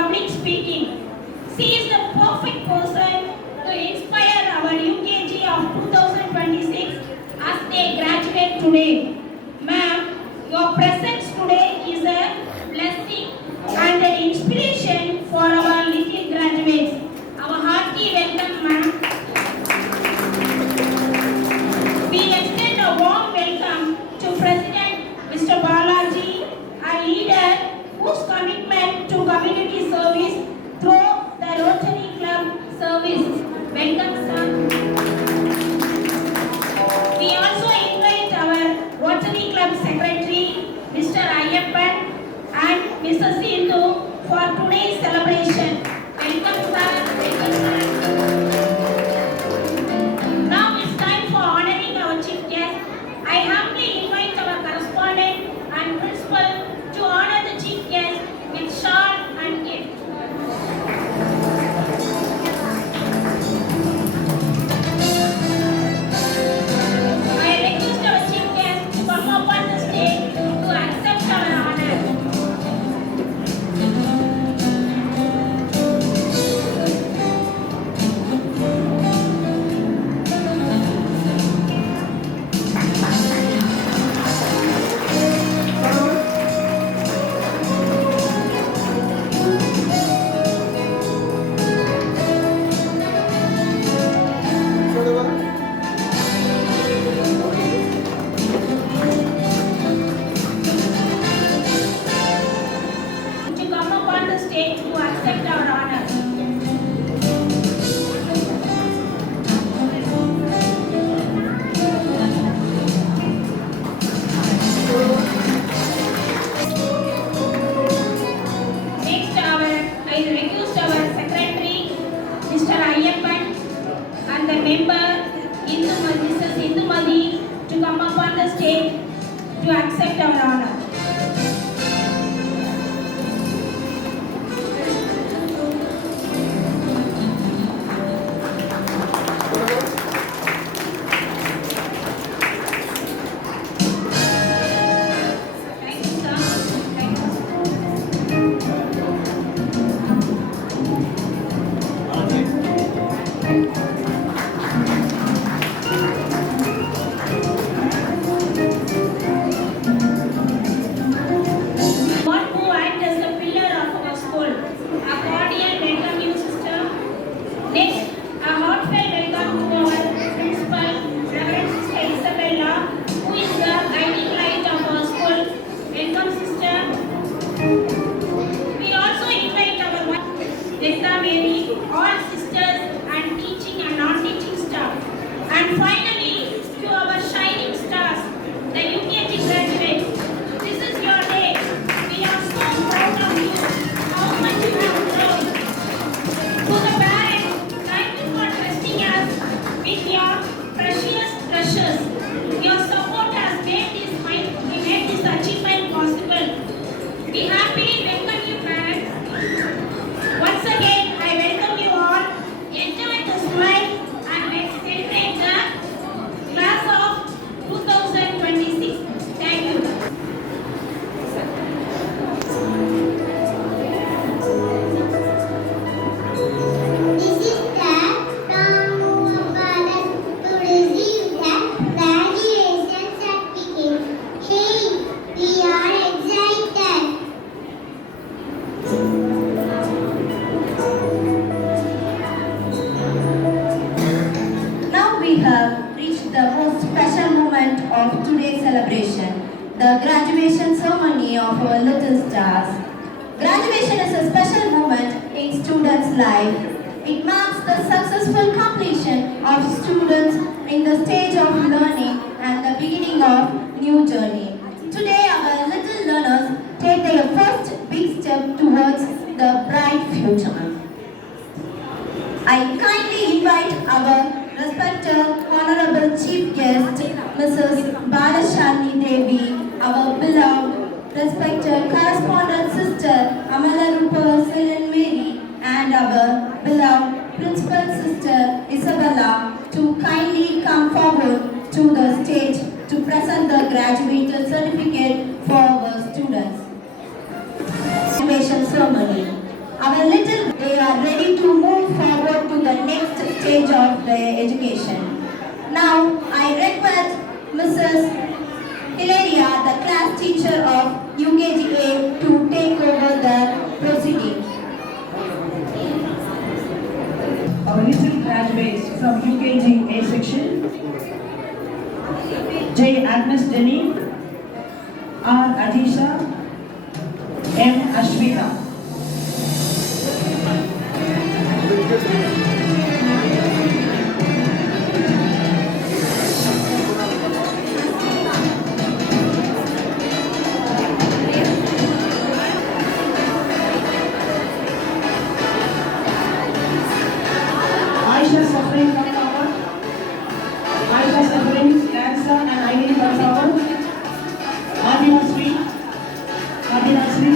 public speaking. She is the perfect person to inspire our UKG of 2026 as they graduate today. Ma'am, your presence today is a blessing and an inspiration for our little graduates. Our hearty welcome, ma'am. We extend a warm welcome to President Mr. Balaji, a leader whose commitment to community service through the Rotary Club service. Welcome, sir. We also invite our Rotary Club Secretary, Mr. Ayyappan, and Mrs. Sindhu for today's celebration. Welcome, sir. Welcome, sir. Now it's time for honoring our chief guest. I humbly invite our correspondent and principal to honor the chief guest with shawl and gift. I request our chief guest to come up on the stage to accept our honor. To come up on the stage to accept our honor. Next, I request our secretary, Mr. Ayyappan, and the member, Mrs. Indumadi, to come up on the stage to accept our honor. Thank you, sir. Thank you. One who act as the pillar of our school. A cordial welcome you, sister. Next, a heartfelt welcome to our principal, Reverend Sister Isabella, who is the guiding light of our school. Welcome, sister. We also invite our wife, Lisa Mary, all sisters and teaching and non-teaching staff. And finally, to our shining stars, the UKG graduates. This is your day. We are so proud of you. How much you have grown. To the parents, thank you for trusting us with your precious treasures. Your support has made this achievement possible. We happily welcome you, parents. Once again, I welcome you all. Enjoy the smile and let's celebrate the class of 2026. Thank you. This is the Ram Bharat to receive the graduation certificate. Hey, we are excited. Now we have reached the most special moment of today's celebration, the graduation ceremony of our little stars. Graduation is a special moment in students' life. It marks the successful completion of students in the stage of learning and the beginning of new journey. Today our little learners take their first big step towards the bright future. I kindly invite our respected Honorable Chief Guest, Mrs. Balashani Devi, our beloved, respected correspondent sister, Amalarupa Selen Mary, and our beloved principal sister, Isabella, to kindly come forward to the stage to present the graduation certificate for our students. Graduation ceremony. Our are ready to move forward to the next stage of their education. Now, I request Mrs. Hilaria, the class teacher of UKGA, to take over the proceedings. Our recent graduates from UKG A section, J. Agnes Denny, R. Adisha, M. Ashwita. Aisha suffering from power. Aisha suffering cancer and Aileen from power. Adina Sri. Adina Sri.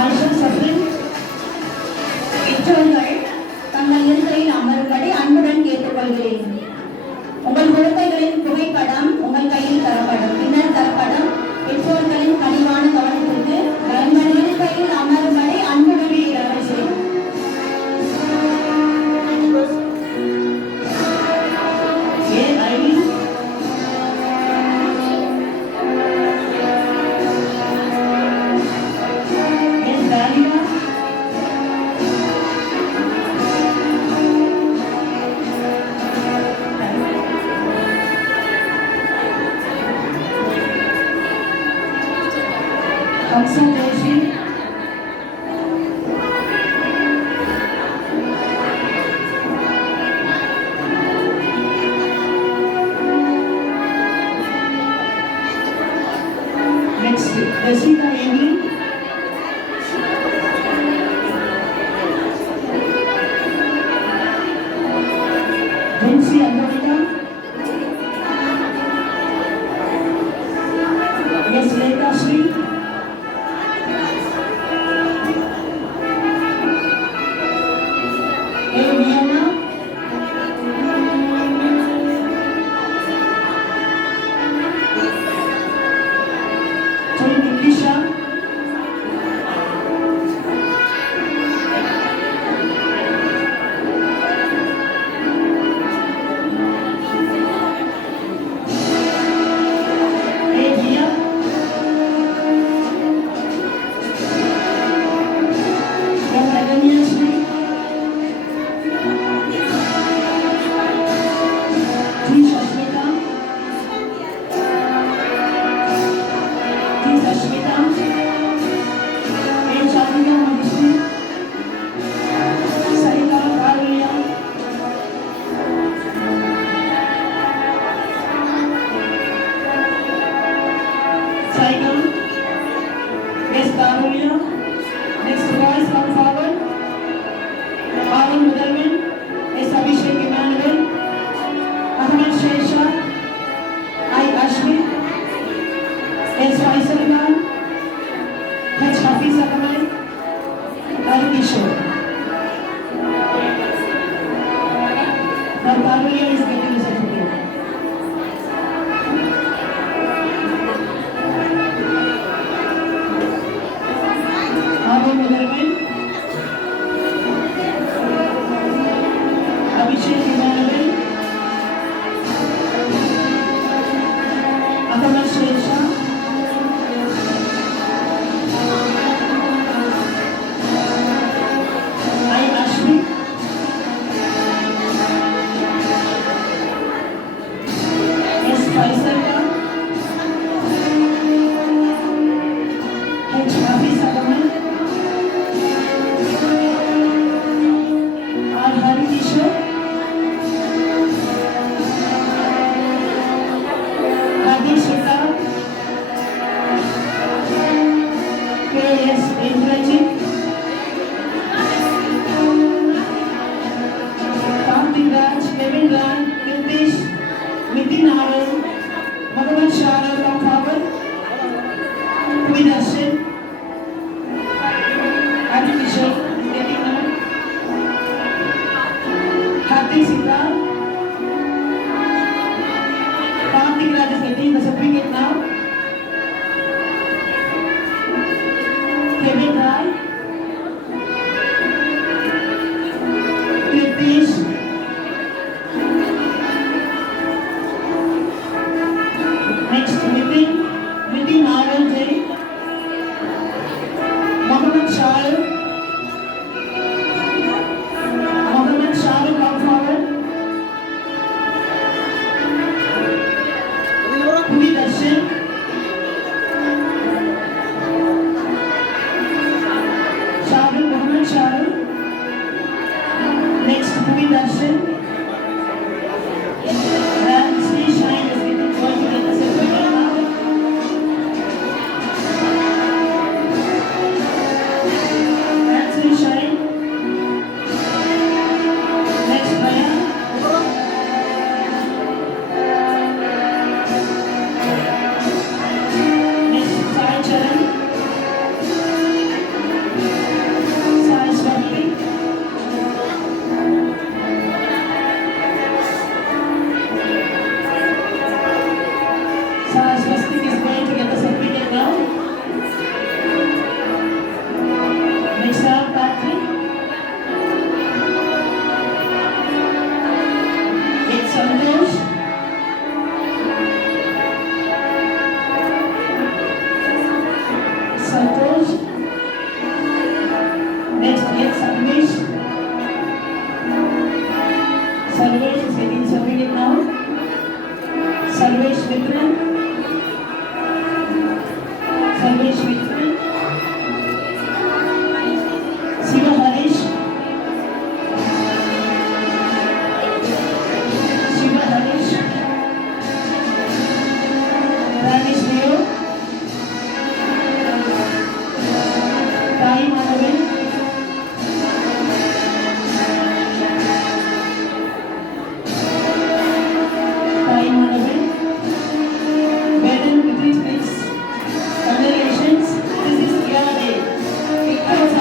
Aisha suffering. பெற்றோர்கள் தங்கள் இருக்கையில் அமரும்படி அன்புடன் கேட்டுக்கொள்கிறேன். உங்கள் குழந்தைகளின் புகைப்படம் உங்கள் கையில் தரப்படும். பின்னர் தரப்படும் பெற்றோர்களின் கனிவான கவனத்திற்கு தங்கள் இருக்கையில் அமரும்படி அன்புடன் கேட்டுக்கொள்கிறேன். A. Aileen. S. Dahlia. Hamsa Joshi. Next, Rasita Amy. Vinci Antonita. Yes, Lekha Sri. A. Vienna. J. Nikisha. A. Dia. M. Ladanya Sri. T. Shashmita. T. Shashmita. A. Chandrika Maheshwari. Sarita Karunya. Saigam. S. Karunya. Next boys come forward. Arun Mudalman. S. Abhishek Emmanuel. Ahmed Shesha. I. Ashwin. S. Faisal Khan. H. Hafiz Ahmed. Hari Kishore. Now Karunya is getting the certificate. Arun Mudalman. Abhishek Emmanuel. Ahmed Shesha. I. Ashwin. S. Faisal Khan. H. Hafiz Ahmed. R. Hari Kishore. Hadi Shita. K. S. Indrajit. Karthik Raj, Kevin Ram, Nitish, Nitin Arun, Bhagavan Shara from forward. Darshan. Hari Kishore is getting now. Karthik Sita. Karthik Raj is getting the certificate now. Darshan. Shahrukh Mohammed Shahrukh. Next, Bhuvi Darshan. And Sri Shine is getting going to get the certificate now. And Sri Shine. Next, Maya. Next, Sai Charan. Sai Swati. Sai Swati is going to get the certificate now. Next up, Patrick. It's Santosh. Santosh. Next, it's Sarvesh. Sarvesh is getting certificate now. Sarvesh Vikram. Sarvesh Vikram. Siva Harish. Siva Harish. Ramesh Deo. Sai Madhavan. Sai Madhavan. Madam, please, please. Congratulations. This is your day. Pictures of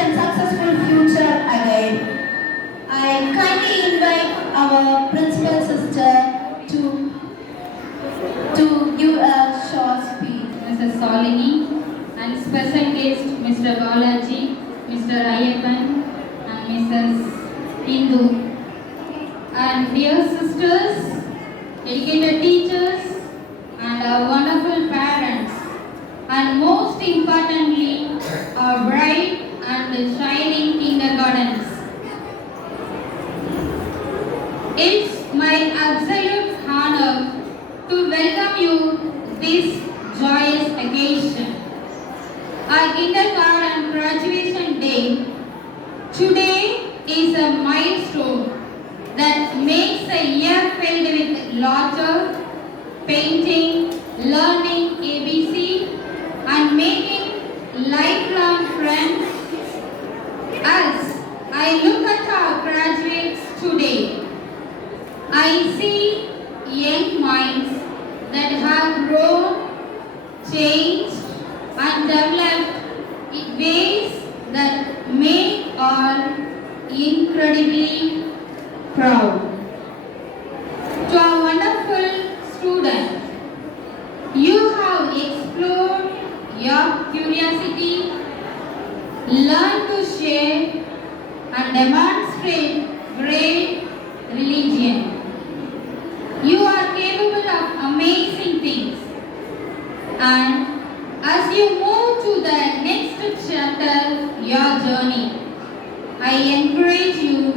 and successful future ahead. I kindly invite our principal sister to give a short speech. Mrs. Solini and special guest Mr. Balaji, Mr. Ayappan and Mrs. Hindu. And dear sisters, dedicated teachers and our wonderful parents, and most importantly our bright and shining kindergartens. It's my absolute honor to welcome you this joyous occasion. Our kindergarten graduation day today is a milestone that makes a year filled with laughter, painting, learning ABC and making lifelong friends. As I look at our graduates today, I see young minds that have grown, changed and developed in ways that make all incredibly proud. To our wonderful students, you have explored your curiosity, learned to share and demonstrate great religion. You are capable of amazing things, and as you move to the next chapter your journey, I encourage you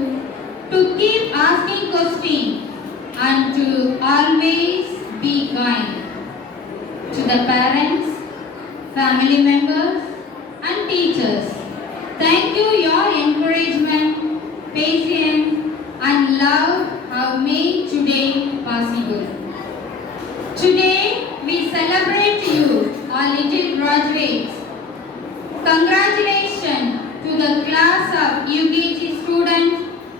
to keep asking questions and to always be kind. To the parents, family members and teachers, thank you. Your encouragement, patience and love have made today possible. Today we celebrate you, our little graduates. Congratulations to the class of UKG students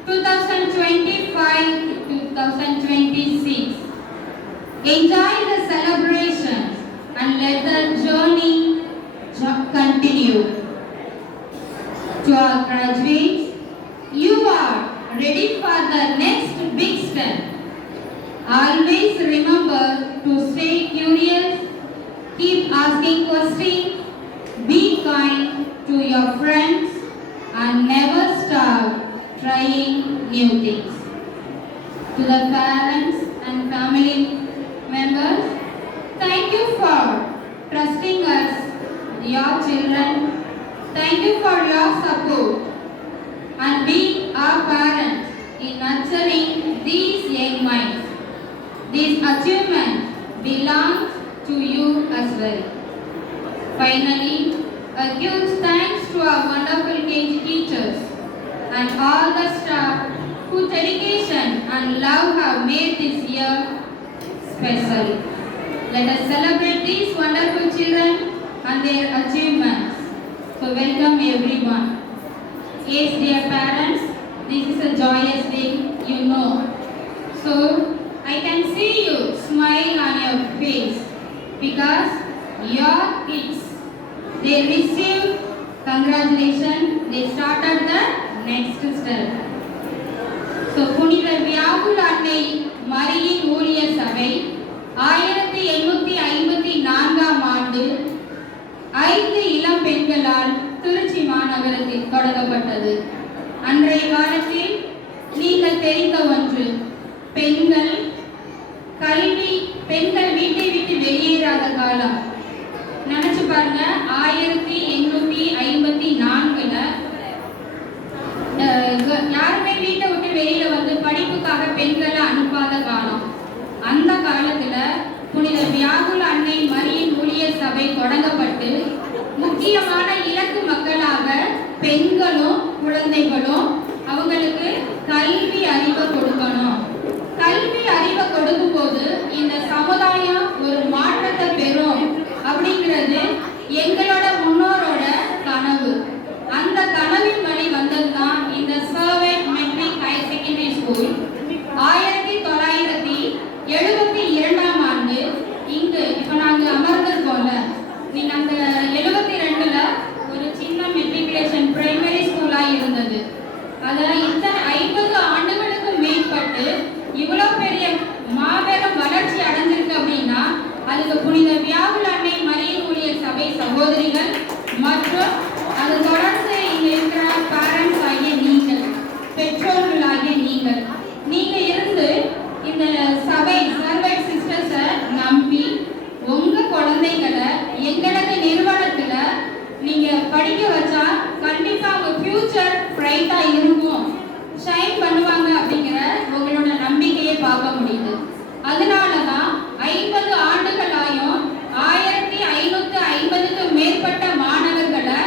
2025 to 2026. Enjoy the celebrations and let the joy requesting, be kind to your friends and never stop trying new things. To the parents and family members, thank you for trusting us, your children. Thank you for your support and being our parents in nurturing these young minds. This achievement belongs to you as well. Finally, a huge thanks to our wonderful KG teachers and all the staff whose dedication and love have made this year special. Let us celebrate these wonderful children and their achievements. So welcome everyone. Yes, dear parents, this is a joyous day, you know. So I can see you smile on your face because your kids, they received congratulations, they started the next step. So புனித வியாகுல அன்னை மரியின் ஊழியர் சபை 1854 ஆண்டு 5 இளம் பெண்களால் திருச்சி மாநகரத்தில் தொடங்கப்பட்டது. அன்றைய காலத்தில் நீங்கள் தெரிந்த ஒன்று, பெண்கள் வீட்டை விட்டு வெளியேறாத காலம். நினைச்சு பாருங்க, 1854 யாருமே வீட்டை விட்டு வெளியில வந்து படிப்புக்காக பெண்களை அனுப்பாத காலம். அந்த காலத்துல புனித வியாகுல அன்னை மரியின் ஊழியர் சபை தொடங்கப்பட்டு முக்கியமான இலக்கு மக்களாக பெண்களும் குழந்தைகளும் அவங்களுக்கு கல்வி அறிவை கொடுக்கணும். கல்வி அறிவை கொடுக்கும் போது இந்த சமுதாயம் ஒரு மாற்றத்தை பெறும் அப்படிங்கிறது எங்களோட முன்னோரோட கனவு. அந்த கனவின் வழி வந்ததுதான் இந்த servant matric higher secondary school. 1972 ஆண்டு இங்கு இப்போ நாங்கள் அமர்ந்திருக்கோம்ல, நீங்க அந்த 72ல ஒரு சின்ன மெட்ரிகுலேஷன் பிரைமரி ஸ்கூலா இருந்தது. அதில் இத்தனை 50 ஆண்டுகளுக்கு மேற்பட்டு இவ்வளோ பெரிய மாபெரும் வளர்ச்சி அடைஞ்சிருக்கு அப்படின்னா அதுக்கு புனித வியாகுல அன்னை மரியின் ஊழியர் சபை சகோதரிகள் மற்றும் அது தொடர்ந்து இங்க இருக்கிற பேரண்ட்ஸ் ஆகிய நீங்கள், பெற்றோர்களாகிய நீங்க இருந்து இந்த சபை சர்வைட் சிஸ்டர்ஸை நம்பி உங்க குழந்தைகளை எங்களது நிறுவனத்துல நீங்க படிக்க வச்சா கண்டிப்பா உங்க ஃபியூச்சர் பிரைட்டா இருக்கும், ஷைன் பண்ணுவாங்க அப்படிங்கிற உங்களோட நம்பிக்கையை பார்க்க முடியுது. அதனாலதான் 50 ஆண்டுகளாயும் 1550க்கு மேற்பட்ட மாணவர்களை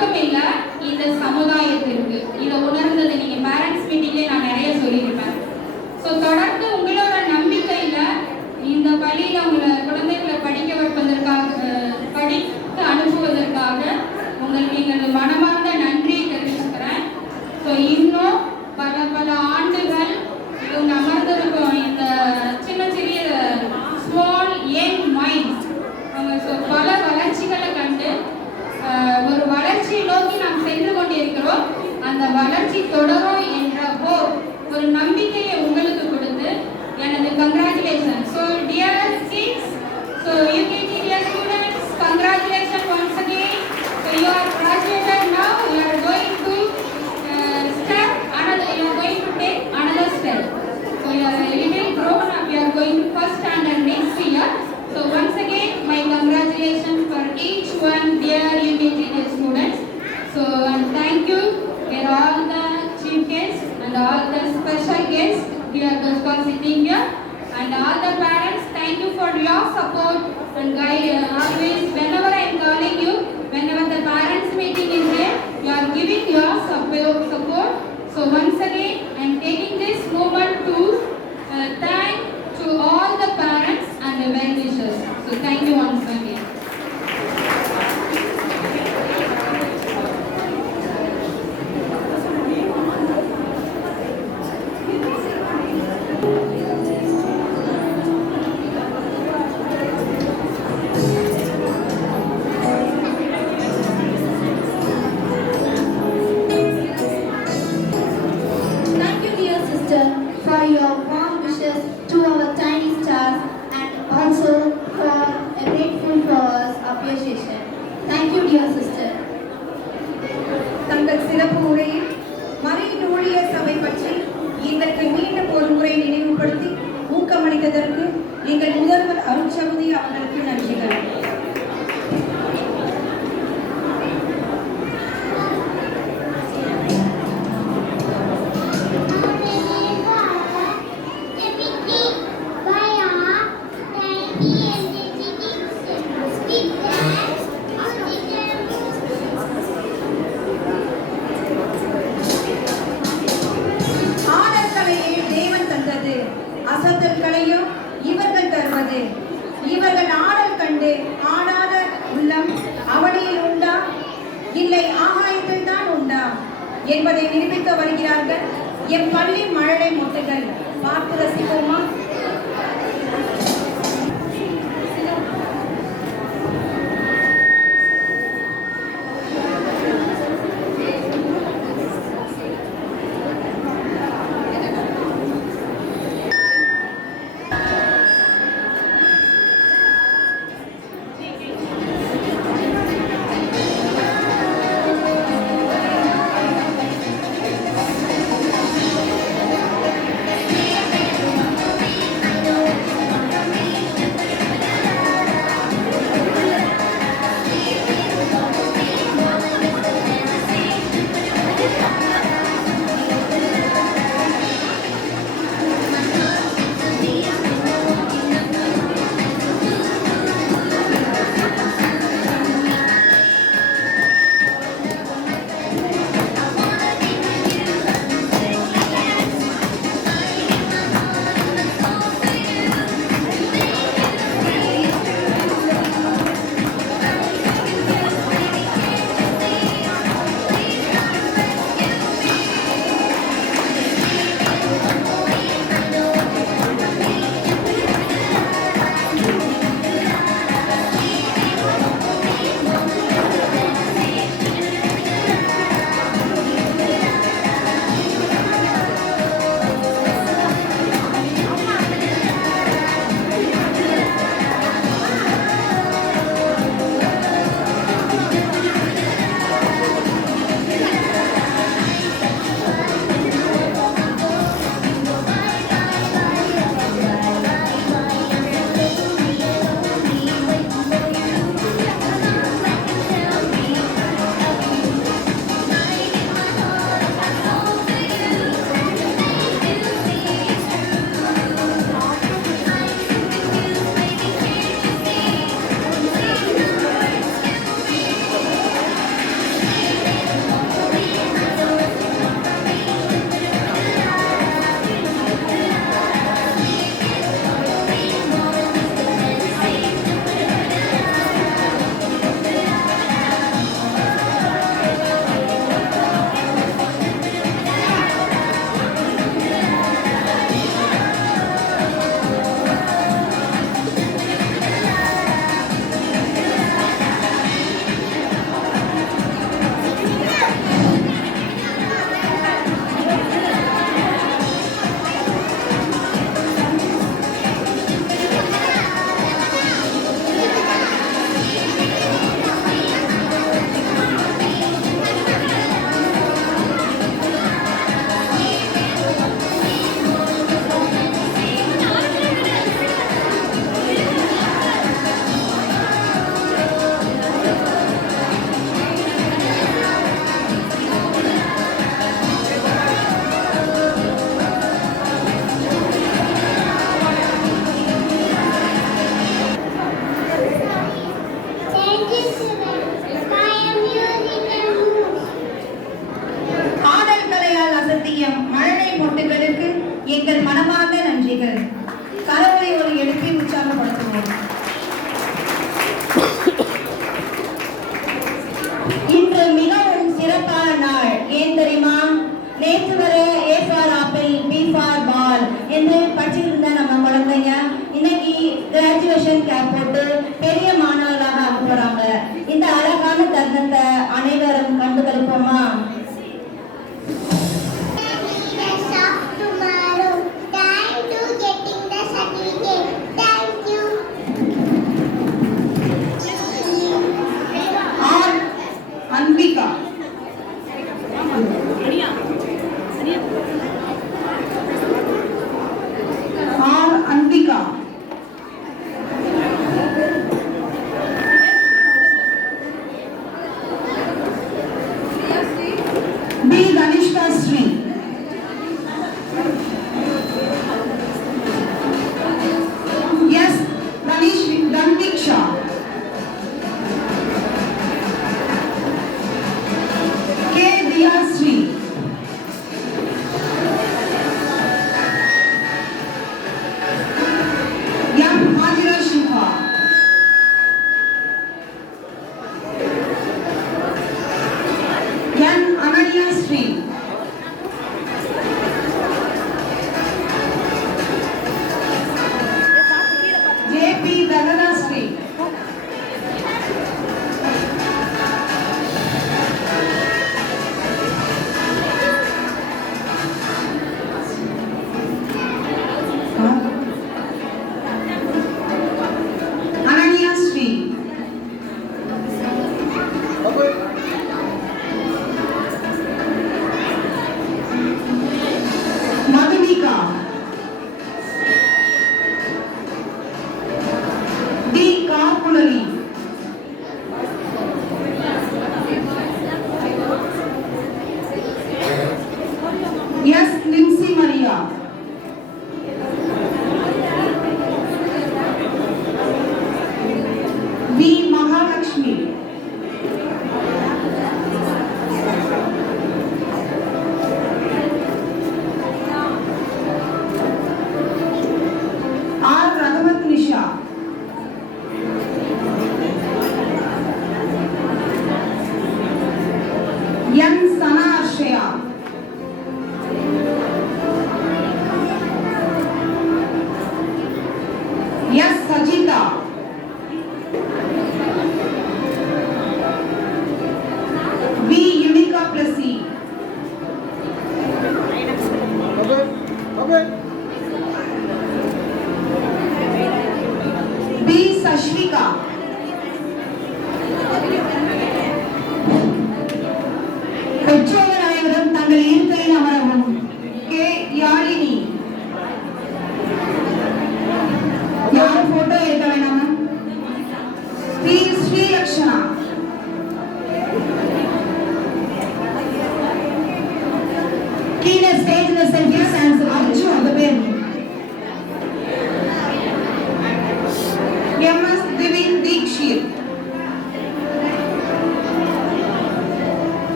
மட்டும் இல்லை, இந்த சமுதாயத்திற்கு. இதை உணர்ந்தது நீங்கள் பேரண்ட்ஸ் மீட்டிங்லேயே நான் நிறைய சொல்லியிருப்பேன். ஸோ தொடர்ந்து உங்களோட நம்பிக்கையில் இந்த பள்ளியில் உங்களை குழந்தைகளை படிக்க வைப்பதற்காக, படிக்க அனுப்புவதற்காக உங்களுக்கு எங்களது மனமார்ந்த நன்றியை தெரிவிச்சுக்கிறேன். ஸோ இன்னும் பல பல ஆண்டுகள் இவங்க அமர்ந்திருக்கும் இந்த சின்ன சிறிய ஸ்மால் யங் மைண்ட்ஸ் அவங்க பல வளர்ச்சிகளை கண்டு ஒரு வளர்ச்சியை நோக்கி நாம் சென்று கொண்டிருக்கிறோம். அந்த வளர்ச்சி தொடரும் என்ற ஒரு நம்பிக்கையை உங்களுக்கு கொடுத்து எனது congratulation. So dear kids, so UKG dear students, congratulations once again. So you are graduated now. You are going to step another. You are going to take another step. So you are a little grown up. You are going to first standard next year. So once again, my congratulations for each one dear UKG students. So and thank you for all the chief guests and all the special guests here those who are sitting here, and all the parents. Thank you for your support and guide. Always whenever I am calling you, whenever the parents meeting is there, you are giving your support. So once again, I am taking this moment to thank to all the parents and the well wishers. So thank you once again. Thank you, dear sister, for your warm wishes to our tiny stars, and also for a grateful for us appreciation. Thank you, dear sister. தங்கள் சிறப்பு உரையில் மறையின் ஊழியர் சபை பற்றி எங்களுக்கு மீண்டும் ஒரு முறை நினைவுபடுத்தி ஊக்கமளித்ததற்கு எங்கள் முதல்வர் அருட்சகோதரி அவர்களுக்கு நன்றிகள். அசத்தல் கலையும் இவர்கள் தருவது. இவர்கள் ஆடல் கண்டு ஆடாத உள்ளம் அவனியில் உண்டா, இல்லை ஆகாயத்தில் தான் உண்டா என்பதை நிரூபிக்க வருகிறார்கள் எம் பள்ளி மழலை மொட்டுகள். பார்த்து ரசிப்போமா? இன்று மிகவும் சிறப்பான நாள். ஏன் தெரியுமா? நேற்று வரை A for apple, B for ball என்று படிச்சுட்டு இருந்த நம்ம குழந்தைங்க இன்னைக்கு கிராஜுவேஷன் கேப் போட்டு பெரிய மாணவர்களாக ஆக போறாங்க. இந்த அழகான தருணத்தை அனைவரும் கண்டு கழிப்போமா? Leaders of tomorrow. Time to getting the certificate. Thank you. R. Anvika. R. Anvika. B. Danishka Sri. S. Danviksha. K. Diya Sri. M. Hajira Shiva. N. Ananya Sri. J. P. Dagana Sri. Ananya Sri. Madhumika. D. Karpulali. S. Lindsay Maria. V. Mahalakshmi. R. Raghavat Nisha. N. Sana Arshaya. S. Sajita. V. Unica Plessy. B. Sashvika. பெற்றோர் அனைவரும் தங்கள் இருக்கையில் அமரவும். K. யாழினி. யாரும் போட்டோ எடுக்க வேண்டாமா? P. ஸ்ரீலக்ஷனா. கீழே ஸ்டேஜ்ல செல்ஃபி சான்ஸ் அச்சு அந்த பேர். M.S. Divin Dikshit.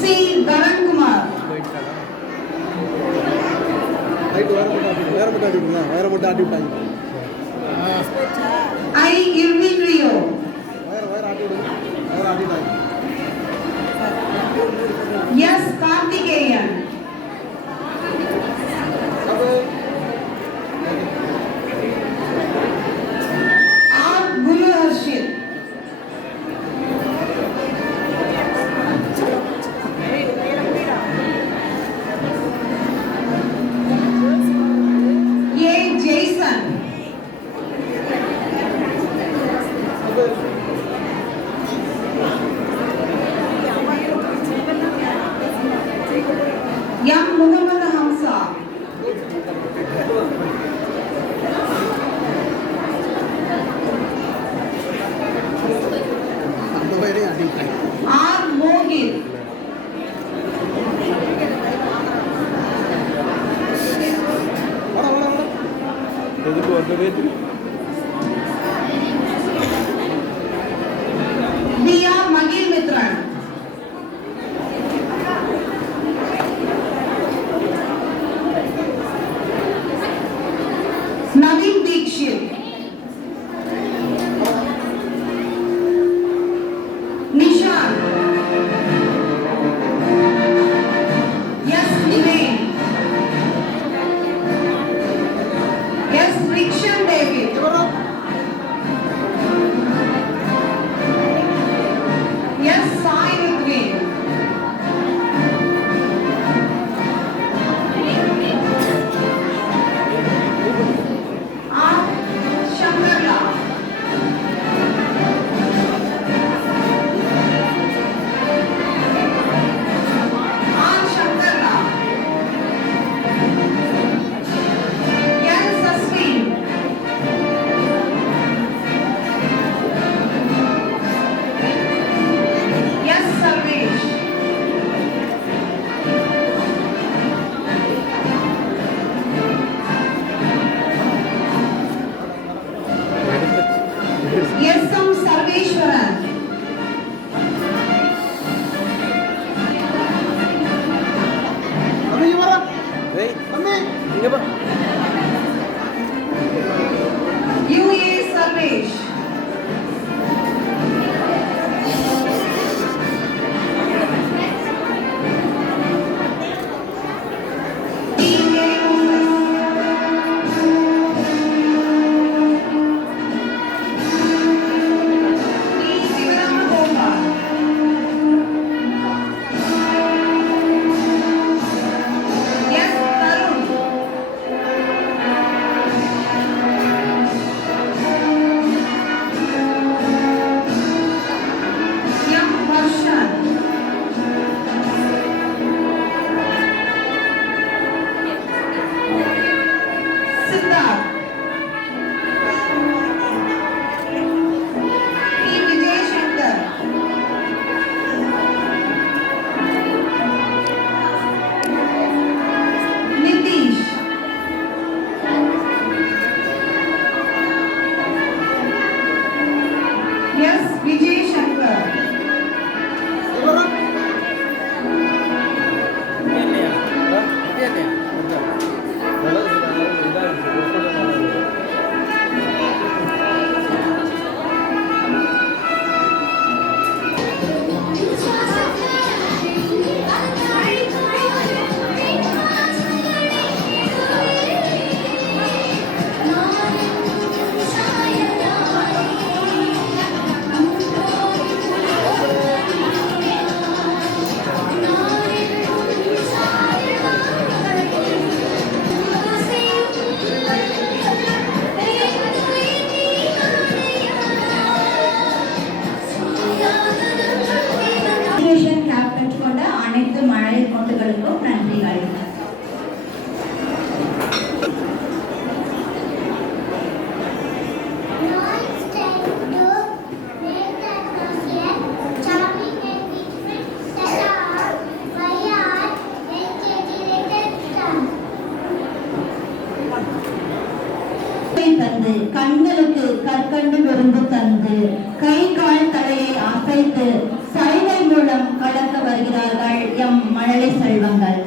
C. Karan Kumar. I. Irvin Rio. S. Karthikeyan. R. Gulu Harshit. A. Jason. M. Muhammad Hamza. R. Mohit. B. R. Magil Mitran. Naveen Dikshit. Suresh. தந்து கண்களுக்கு கற்கண்டு விருந்து தந்து கை கால் தலையை அசைத்து சைகை மூலம் கலக்க வருகிறார்கள் எம் மழலை செல்வங்கள்.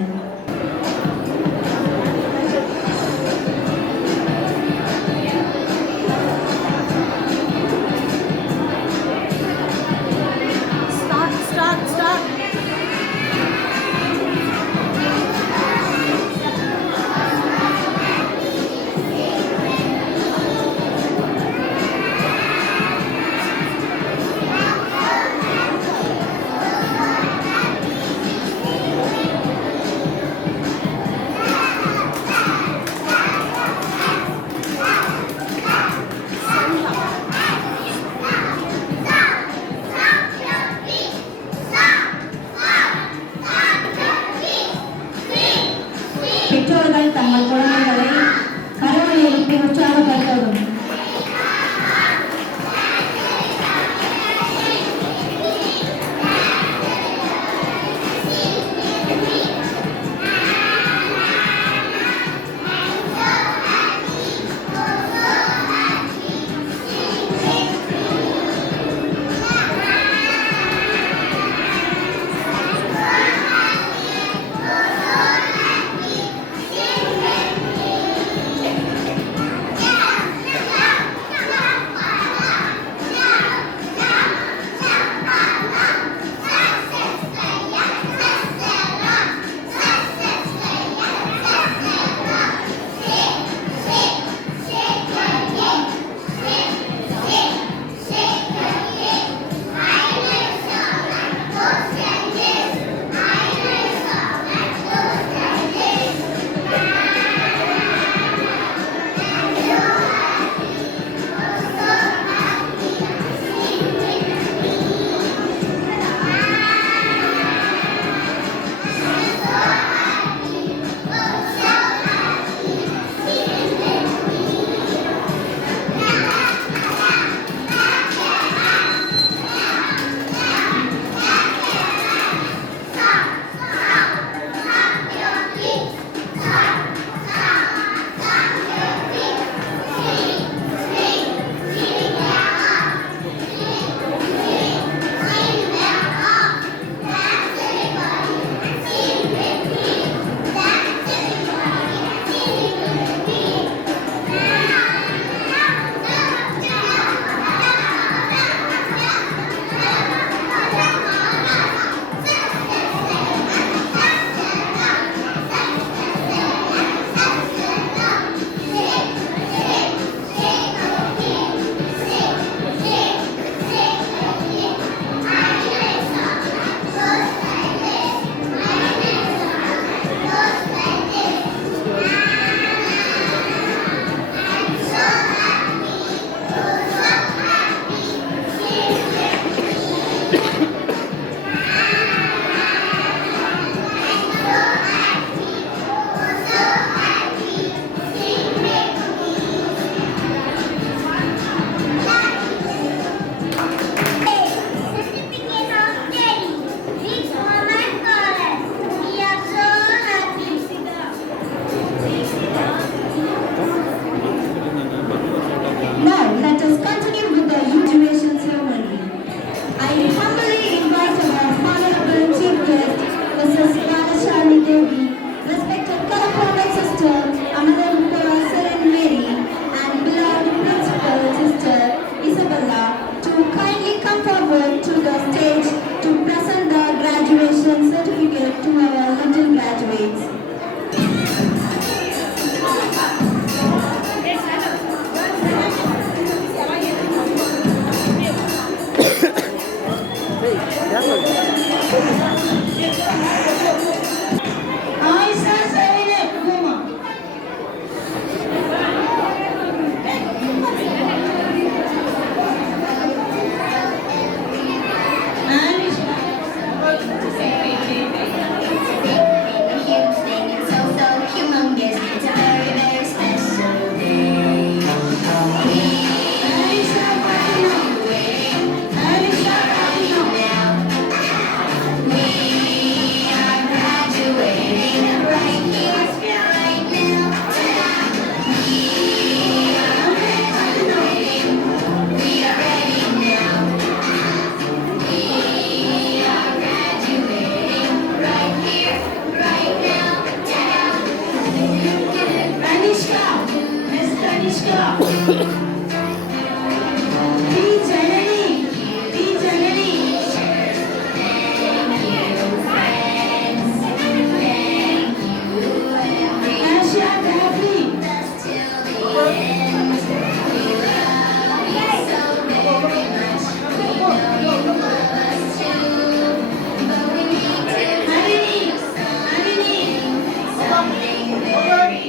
Very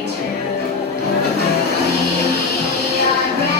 true. We are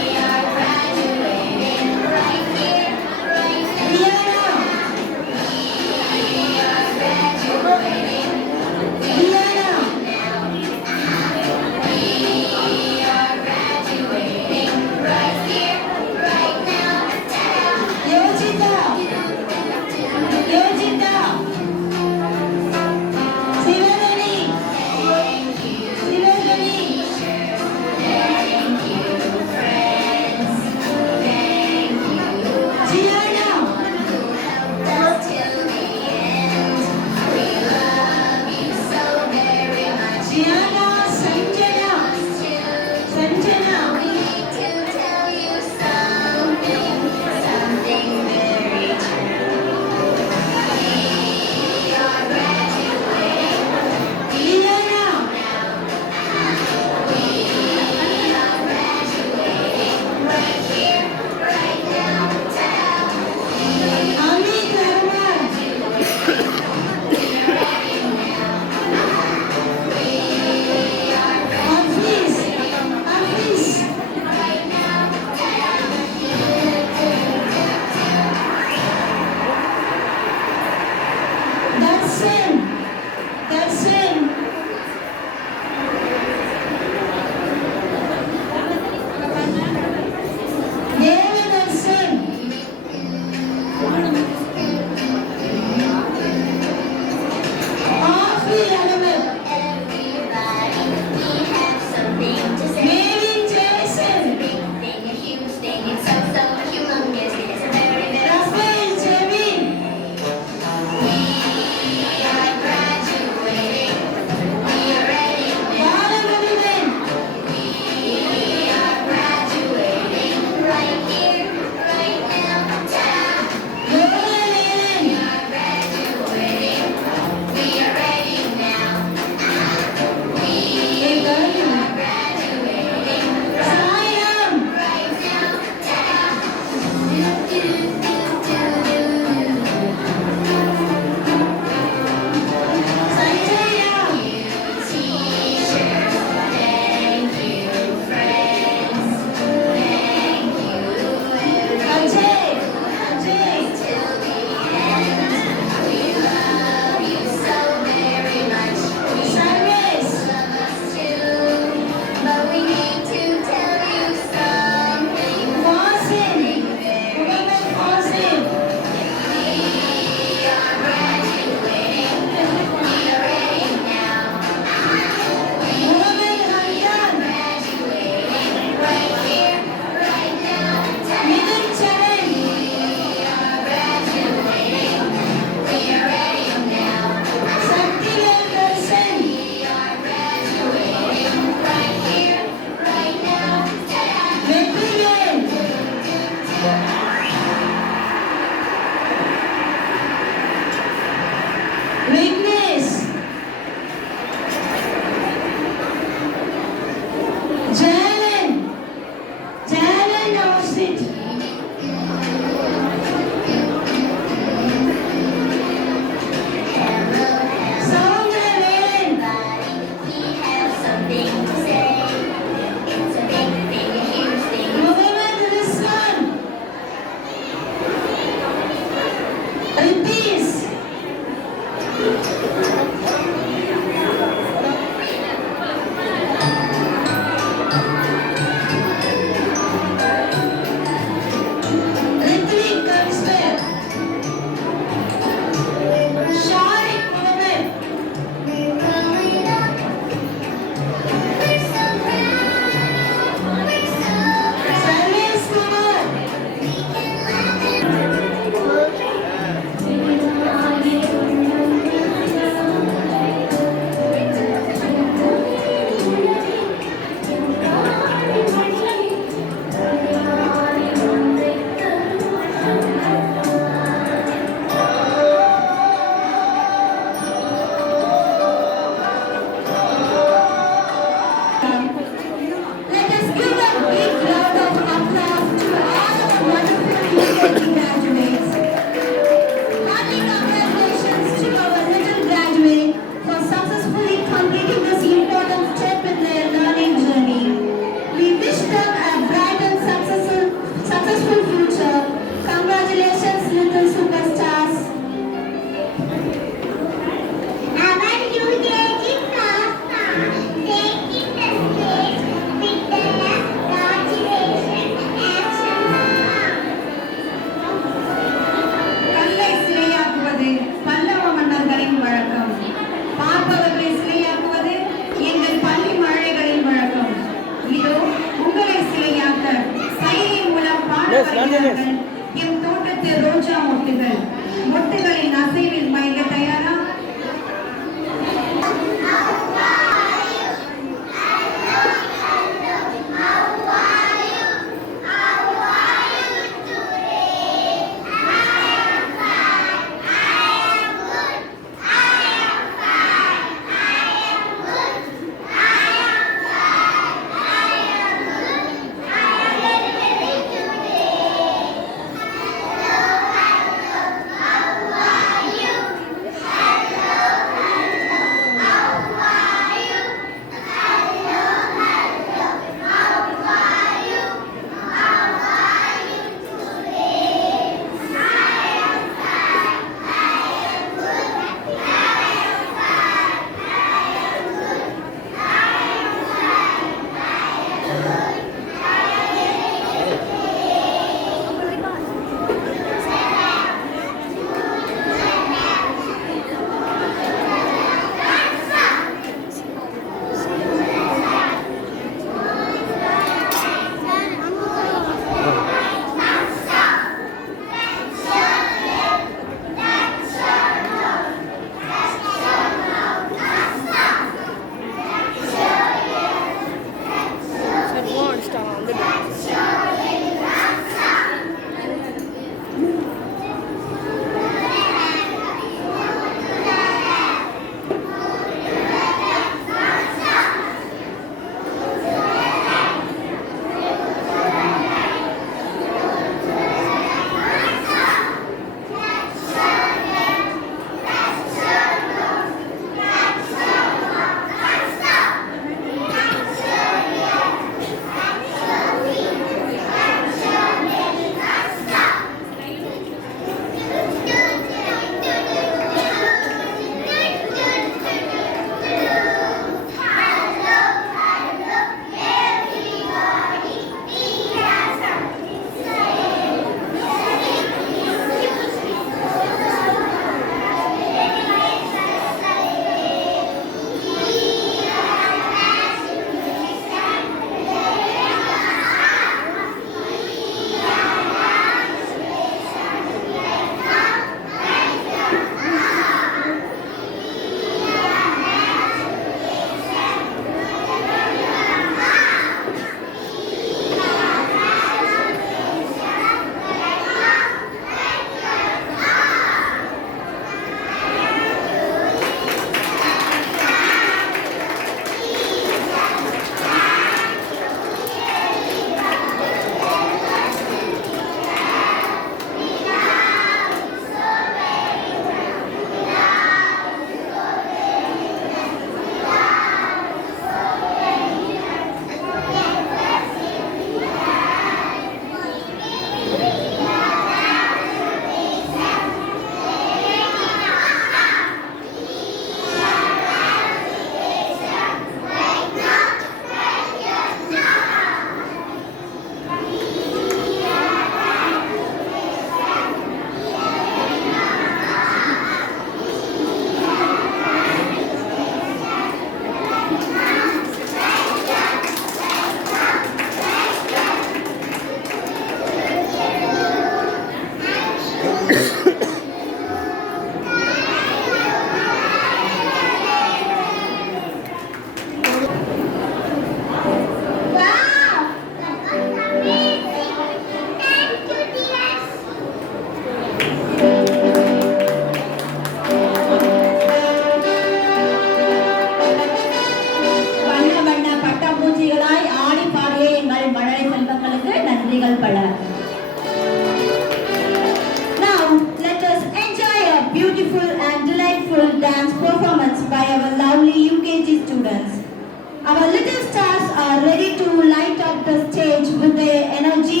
Our little stars are ready to light up the stage with their energy,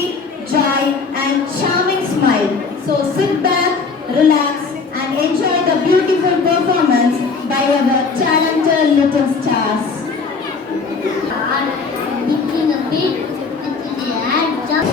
joy and charming smile. So sit back, relax and enjoy the beautiful performance by our talented little stars. Making a big with the ad jump.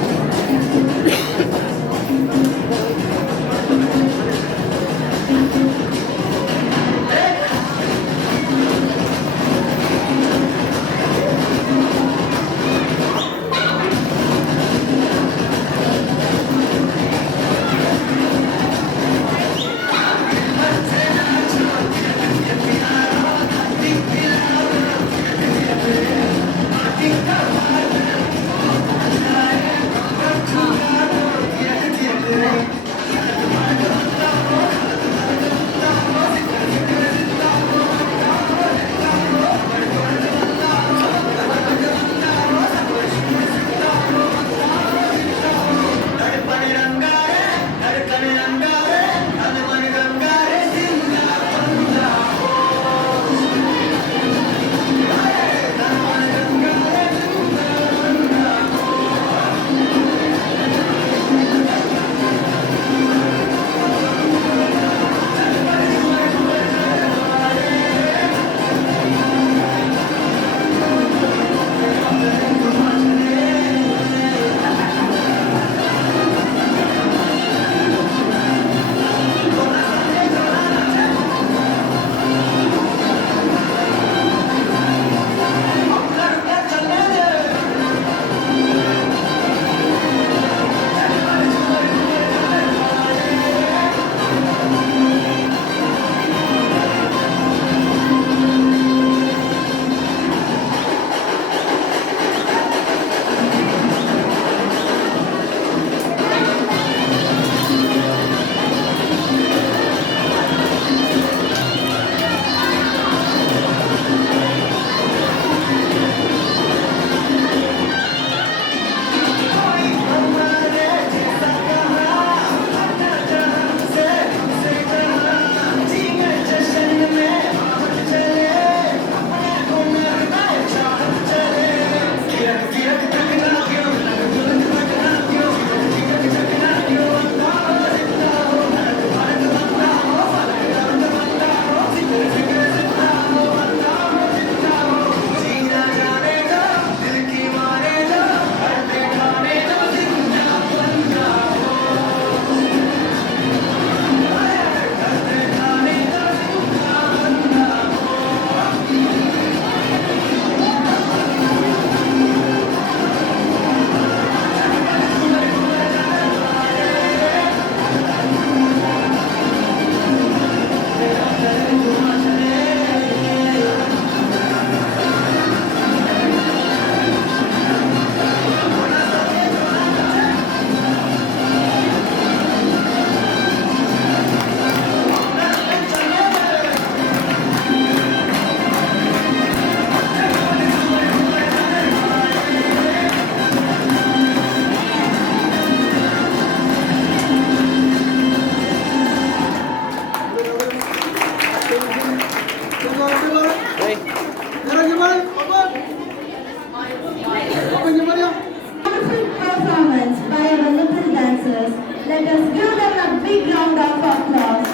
Wonderful performance by our little dancers. Let us give them a big round of applause.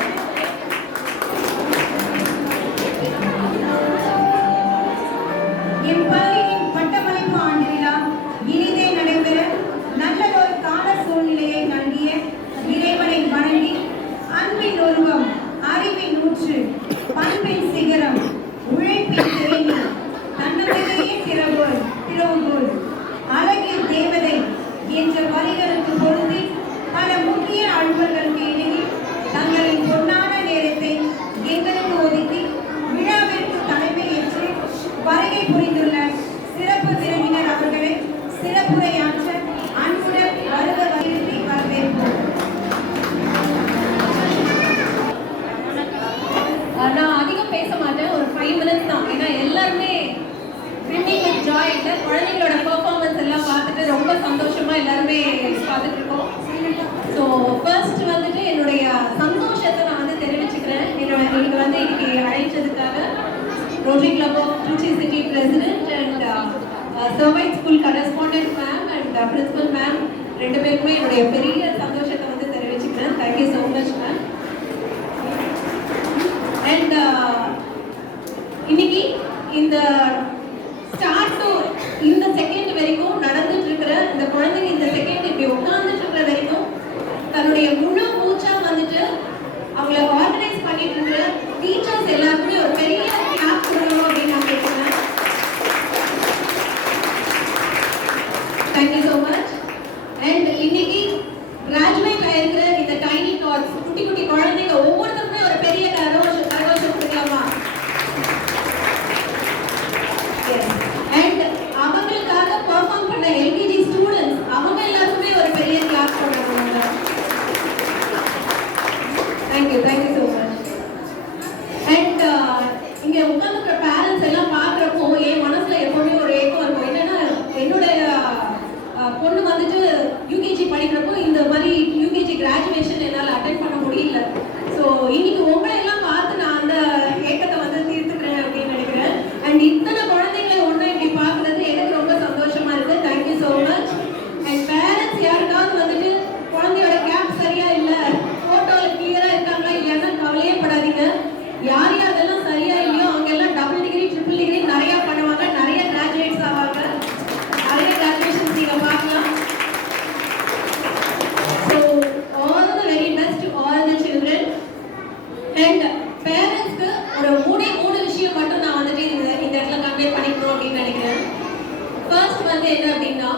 என் பள்ளியின் பட்டமளிப்பு ஆண்டு விழா இனிதே நடைபெற நல்லதொரு கால சூழ்நிலையை நல்கிய இறைவனை வணங்கி அன்பின் உருவம், அறிவின் ஊற்று, பண்பின் சிகரம், உழைப்பின் தேனி, தன்னம்பிக்கையே திறவுகோல், அழகின் தேவதை என்ற வரிகளுக்கு பொருந்தி பல முக்கிய அலுவலர்களுக்கு இடையே தங்களின் பொன்னான நேரத்தை எங்களுக்கு ஒதுக்கி விழாவிற்கு தலைமை ஏற்று வருகை புரிந்துள்ள சிறப்பு விருந்தினர் அவர்களை சிறப்புரையாற்ற அன்புடன் வருக வலியுறுத்தி வரவேற்போம். நான் அதிகம் பேச மாட்டேன், ஒரு 5 minutes தான். ஏன்னா எல்லாருமே ட்ரிமிங் வித் ஜாய்ல குழந்தைங்களோட பெர்ஃபார்மன்ஸ் எல்லாம் பார்த்துட்டு ரொம்ப சந்தோஷமா எல்லாருமே பார்த்துட்டு இருக்கோம். ஸோ ஃபர்ஸ்ட் வந்துட்டு என்னுடைய சந்தோஷத்தை நான் வந்து தெரிவிச்சுக்கிறேன். இன்னைக்கு அழைச்சதுக்காக. Rotary Club of Trichy City President and Servite School Correspondent Ma'am and Principal Ma'am ரெண்டு பேருக்குமே என்னுடைய பெரிய சந்தோஷத்தை வந்து தெரிவிச்சுக்கிறேன். Thank you so much ma'am. And இன்னைக்கு இந்த ஸ்டார்ட் டு இந்த செகண்ட் வரைக்கும் நடந்துட்டு இருக்கிற இந்த குழந்தைங்க இந்த செகண்ட் இப்படி உட்கார்ந்துட்டு இருக்கிற வரைக்கும் தன்னுடைய முழு மூச்சா வந்துட்டு அவங்கள ஆர்கனைஸ் பண்ணிட்டு இருக்கிற டீச்சர்ஸ் எல்லாருக்குமே ஒரு பெரிய கிளாப் கொடுக்கணும் அப்படின்னு நான் கேட்கிறேன். Thank you so much. அண்ட் இன்னைக்கு கிராஜுவேட் ஆயிருக்கிற இந்த டைனி டாட்ஸ் குட்டி குட்டி குழந்தைங்க ஒவ்வொருத்தருக்குமே ஒரு பெரிய கரகோஷம் கொடுக்கலாமா? அண்ட் அவங்களுக்காக பெர்ஃபார்ம் பண்ண எல்கேஜி ஸ்டூடெண்ட்ஸ் அவங்க எல்லாருக்குமே ஒரு பெரிய கிளாஸ் பண்ணணும். Thank you so much. அண்ட் இங்க உட்காந்துக்கிற பேரண்ட்ஸ் எல்லாம் பார்க்குறப்போ என் மனசுல எப்பவுமே ஒரு ஏக்கம் இருக்கும். என்னன்னா என்னுடைய பொண்ணு வந்துட்டு யூகேஜி படிக்கிறப்போ இந்த மாதிரி யூகேஜி கிராஜுவேஷன் என்னால் அட்டென்ட் பண்ண முடியல. ஸோ இன்னைக்கு உங்களை எல்லாம் பார்த்து நான் அந்த ஏக்கத்தை வந்து தீர்த்துக்கிறேன் அப்படின்னு நினைக்கிறேன். அண்ட் இத்தனை குழந்தைங்களை ஒன்றா இப்படி பார்க்குறது எனக்கு ரொம்ப சந்தோஷமா இருக்கு. Thank you so much. And parents யாருக்காவது வந்துட்டு குழந்தையோட கேப் சரியா இல்லை, ஃபோட்டோவில் கிளியராக இருக்காங்களா இல்லைன்னா கவலையே படாதீங்க. யார் யாரெல்லாம் சரியா இல்லையோ அவங்க எல்லாம் டபுள் டிகிரி ட்ரிபிள் டிகிரி நிறையா பண்ணுவாங்க, நிறைய கிராஜுவேட்ஸ் ஆவாங்க, நிறைய கிராஜுவேஷன்ஸ் நீங்கள் பார்க்கலாம். So all the very best to all the children. And பேரண்ட்ஸ்க்கு ஒரு மூணு விஷயம் மட்டும் நான் வந்துட்டு இந்த இடத்துல கன்வே பண்ணிக்கணும் அப்படின்னு நினைக்கிறேன். ஃபர்ஸ்ட் வந்து என்ன அப்படின்னா,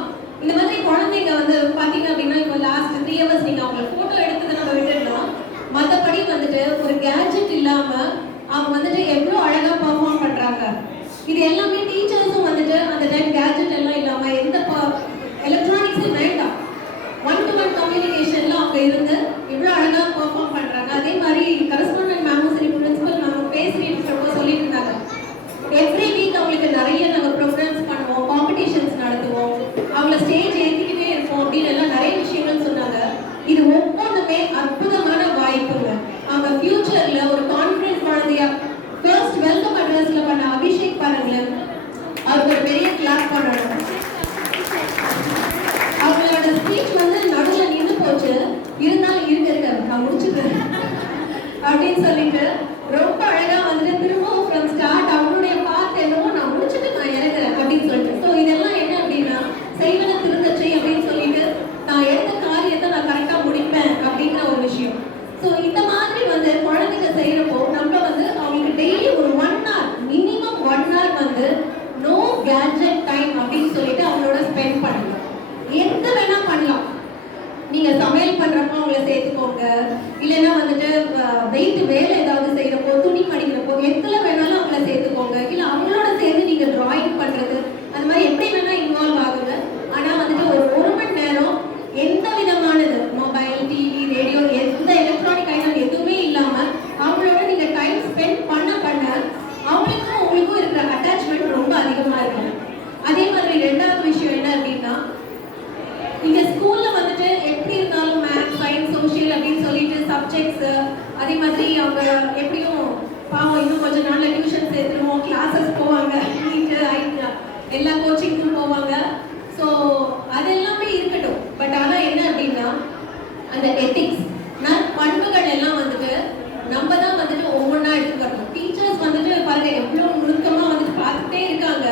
இந்த மாதிரி குழந்தைங்க வந்து பார்த்தீங்க அப்படின்னா இப்போ லாஸ்ட் 3 hours நீங்கள் அவங்களை ஃபோட்டோ எடுத்ததை நம்ம விட்டுடலாம். மற்றபடி வந்துட்டு ஒரு கேட்ஜெட் இல்லாமல் அவங்க வந்துட்டு எவ்வளோ அழகாக பர்ஃபார்ம் பண்ணுறாங்க. இது எல்லாமே டீச்சர்ஸும் வந்துட்டு அந்த டைம் கேட்ஜெட் எல்லாம் இல்லாமல் எந்த எலக்ட்ரானிக்ஸும் வேண்டாம், 1-to-1 கம்யூனிகேஷன்ல அவங்க இருந்து இவ்வளோ அழகாக பர்ஃபார்ம் பண்ணுறாங்க. அதே மாதிரி கரஸ்பாண்டன்ட் மேமும் சரி பிரின்சிபல் மேமும் பேசிட்டு சொல்லிட்டு இருந்தாங்க. எவ்ரி வீக் அவங்களுக்கு நிறைய நாங்கள் ப்ரோக்ராம்ஸ் பண்ணுவோம், காம்படிஷன்ஸ் நடத்துவோம், அவங்கள ஸ்டேஜ் ஏற்றிக்கிட்டே இருப்போம் அப்படின்னு எல்லாம் நிறைய விஷயங்கள் சொன்னாங்க. இது ஒவ்வொன்றுமே அற்புதமான வாய்ப்புங்க. அவங்க ஃபியூச்சர்ல ஒரு கான்ஃபிடன்ஸ் குழந்தையா ஃபர்ஸ்ட் வெல்கம் அட்ரஸ்ல பண்ண அபிஷேக் பாருங்களேன், அவருக்கு ஒரு பெரிய கிளாஸ் பண்ணணும். அவங்களோட ஸ்பீச் வந்து நடுவில் நின்று போச்சு, இருந்தாலும் இருக்க நான் முடிச்சுக்கிறேன் அப்படின்னு சொல்லிட்டு ரொம்ப அழகா வந்துட்டு திரும்பவும் ஃப்ரம் ஸ்டார்ட் அவங்களுடைய பார்த்து என்னவோ நான் முடிச்சுட்டு நான் இறங்குறேன் அப்படின்னு சொல்லிட்டு. ஸோ இதெல்லாம் என்ன அப்படின்னா செய்வன திருந்தச்சை அப்படின்னு சொல்லிட்டு நான் எடுத்த காரியத்தை நான் கரெக்டாக முடிப்பேன் அப்படிங்கிற ஒரு விஷயம். ஸோ இந்த மாதிரி வந்து குழந்தைங்க செய்கிறப்போ நம்ம வந்து அவங்களுக்கு டெய்லி ஒரு 1 hour மினிமம் 1 hour வந்து நோ கேட்ஜெட் டைம் அப்படின்னு சொல்லிட்டு அவங்களோட ஸ்பெண்ட் பண்ணுங்க. எந்த வேணா பண்ணலாம். நீங்க சமையல் பண்றப்போ அவங்கள சேர்த்துக்கோங்க, இல்லைன்னா வந்துட்டு வெயிட் வேலை ஏதாவது செய்யறப்போ துணி மடிக்கிறப்போ எதுல வேணாலும் அவங்கள சேர்த்துக்கோங்க. இல்லை அவங்களோட சேர்ந்து நீங்க டிராயிங் பண்றது அந்த மாதிரி எப்படி வேணா இன்வால்வ் ஆகுங்க. ஆனா வந்துட்டு ஒரு 1 மணி நேரம் எந்த விதமானது மொபைல் டிவி ரேடியோ எந்த எலக்ட்ரானிக் ஐட்டம் எதுவுமே இல்லாம அவங்களோட நீங்க டைம் ஸ்பெண்ட் பண்ண அவங்களுக்கும் உங்களுக்கும் இருக்கிற அட்டாச்மெண்ட் ரொம்ப அதிகமா இருக்கும். அதே மாதிரி 2வது விஷயம் என்ன அப்படின்னா, நீங்க ஸ்கூல்ல வந்துட்டு எப்படி இருந்தாலும் மேத்ஸ் சயின்ஸ் சோஷியல் அப்படின்னு சொல்லிட்டு சப்ஜெக்ட்ஸ் அதே மாதிரி அவங்க எப்படியும் பாவம் இன்னும் கொஞ்சம் நாள்ல டியூஷன் சேர்த்துருவோம், கிளாஸஸ் போவாங்க, எல்லா கோச்சிங்க்கும் போவாங்க. ஸோ அது எல்லாமே இருக்கட்டும். பட் ஆனால் என்ன அப்படின்னா அந்த எத்திக்ஸ் பண்புகள் எல்லாம் வந்துட்டு நம்ம தான் வந்துட்டு ஒவ்வொன்றா எடுத்து வரணும். டீச்சர்ஸ் வந்துட்டு பாருங்க எவ்வளோ நுணுக்கமாக வந்துட்டு பார்த்துட்டே இருக்காங்க.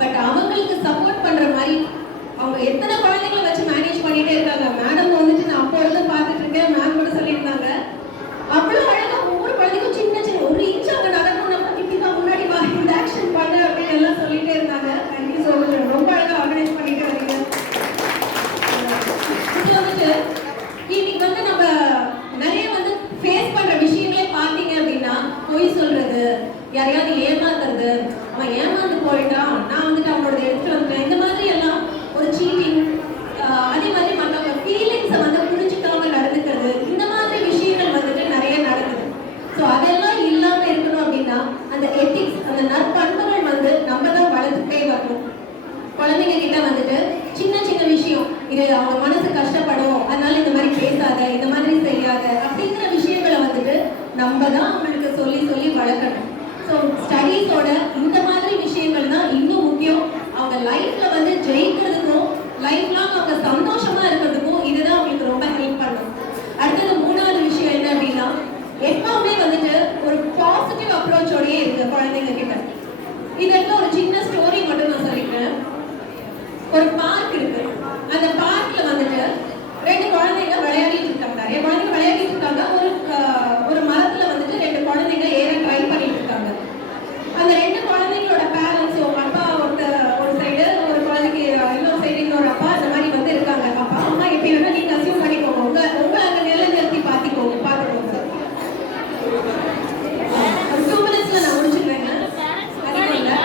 பட் அவங்களுக்கு சப்போர்ட் பண்ணுற மாதிரி அவங்க எத்தனை குழந்தைங்களை வச்சு மேனேஜ் பண்ணிட்டே இருக்காங்க. மேடம் வந்துட்டு நான் அப்போ இருந்து பார்த்துட்டு இருக்கேன், மேம் கூட சொல்லியிருந்தாங்க அவ்வளோ அழகாக ஒவ்வொரு குழந்தைக்கும் சின்ன சின்ன 1 inch அவங்க நடக்கணும், நம்ம கிட்டிக்கா முன்னாடி வா இந்த ஆக்ஷன் பண்ண அப்படின்னு எல்லாம் சொல்லிட்டே இருந்தாங்க. Thank you so much. ரொம்ப அழகாக ஆர்கனைஸ் பண்ணிட்டு வரீங்க. இது வந்துட்டு இன்னைக்கு வந்து நம்ம நிறைய வந்து ஃபேஸ் பண்ணுற விஷயங்களே பார்த்தீங்க அப்படின்னா பொய் சொல்றது, யாரையாவது ஏமாத்துறது, அவன் ஏமாந்து போயிட்டான் நான் வந்துட்டு அவனோட எடுத்துட்டு வந்துட்டேன், இந்த மாதிரி எல்லாம் ஒரு சீட்டிங், அதே மாதிரி மற்றவங்க ஃபீலிங்ஸை வந்து புரிஞ்சுக்காம நடந்துக்கிறது, இந்த மாதிரி விஷயங்கள் வந்துட்டு நிறைய நடக்குது. ஸோ அதெல்லாம் இல்லாமல் இருக்கணும் அப்படின்னா அந்த எத்திக்ஸ் அந்த நற்பண்புகள் வந்து நம்ம தான் வளர்த்துட்டே வரணும். குழந்தைங்க கிட்ட வந்துட்டு சின்ன சின்ன விஷயம், இது அவங்க மனசு கஷ்டப்படும் அதனால இந்த மாதிரி பேசாத, இந்த மாதிரி செய்யாத அப்படிங்கிற விஷயங்களை வந்துட்டு நம்ம தான் அவங்களுக்கு சொல்லி சொல்லி வளர்க்கணும். ஸோ ஸ்டடீஸோட ஒரு பார்க் இருக்கு. அந்த பார்க்ல வந்துட்டு ரெண்டு குழந்தைங்க விளையாடிட்டு இருக்காங்க. நிறைய குழந்தைங்க விளையாடிட்டு இருக்காங்க. ஒரு மரத்துல வந்துட்டு ரெண்டு குழந்தைங்க ஏற ட்ரை பண்ணிட்டு இருக்காங்க. அந்த ரெண்டு குழந்தைங்களோட பேரண்ட்ஸும் அப்பா ஒரு சைடு, ஒரு குழந்தைக்கு இன்னொரு சைடு இன்னொரு அப்பா, அந்த மாதிரி வந்து இருக்காங்க. அப்பா அம்மா எப்படி வேணா நீங்க அசியூம் பண்ணிக்கோங்க. உங்க அந்த நிலை நிறுத்தி பார்த்துக்கோங்க. ஒரு 2 minutesல நான் முடிச்சுக்கிறேங்க. அதிகம் இல்லை.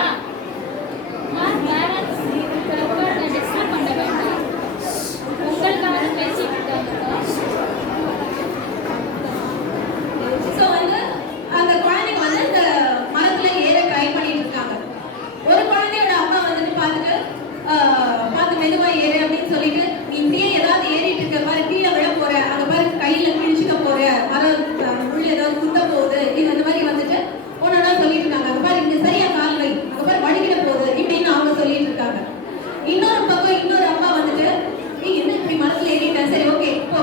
ஸோ வந்து அந்த குழந்தைங்க வந்து அந்த மரத்துல ஏற ட்ரை பண்ணிட்டு இருக்காங்க. ஒரு குழந்தையோட அப்பா வந்துட்டு பார்த்து மெதுவா ஏறு அப்படின்னு சொல்லிட்டு, நீ இப்படியே ஏதாவது ஏறிட்டு இருக்க பாரு, கீழே விழ போற, அங்க பாரு கையில கிழிச்சுக்க போற, மரம் உள்ள ஏதாவது குத்த போகுது, இது அந்த மாதிரி வந்துட்டு ஒன்னொன்னா சொல்லிட்டு இருக்காங்க. அங்க பாரு இங்க சரியா கால் வை, அங்க பாரு வடிக்கிட போகுது இப்படின்னு அவங்க சொல்லிட்டு இருக்காங்க. இன்னொரு பக்கம் இன்னொரு அப்பா வந்துட்டு, நீ என்ன இப்படி மரத்துல ஏறிட்ட, சரி ஓகே இப்போ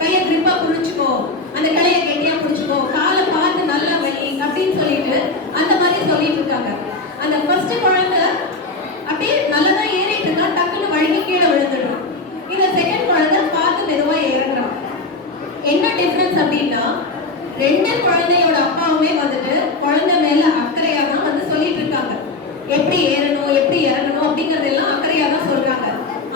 கையை கிரிப்பா புடிச்சுக்கோ, அந்த கலையை கெட்டியா புடிச்சுக்கோ, காலை பார்த்து நல்லா வை அப்படின்னு சொல்லிட்டு அந்த மாதிரி சொல்லிட்டு இருக்காங்க. அந்த ஃபர்ஸ்ட் குழந்தை அப்படியே நல்லதா ஏறிட்டு இருக்கா, டக்குன்னு வழுக்கி கீழே விழுந்துடும். இந்த செகண்ட் குழந்தை பார்த்து மெதுவா ஏறுறான். என்ன டிஃபரன்ஸ் அப்படின்னா, ரெண்டு குழந்தையோட அப்பாவுமே வந்துட்டு குழந்தை மேல அக்கறையா தான் வந்து சொல்லிட்டு இருக்காங்க. எப்படி ஏறணும், எப்படி இறங்கணும் அப்படிங்கறதெல்லாம் அக்கறையா தான் சொல்றாங்க.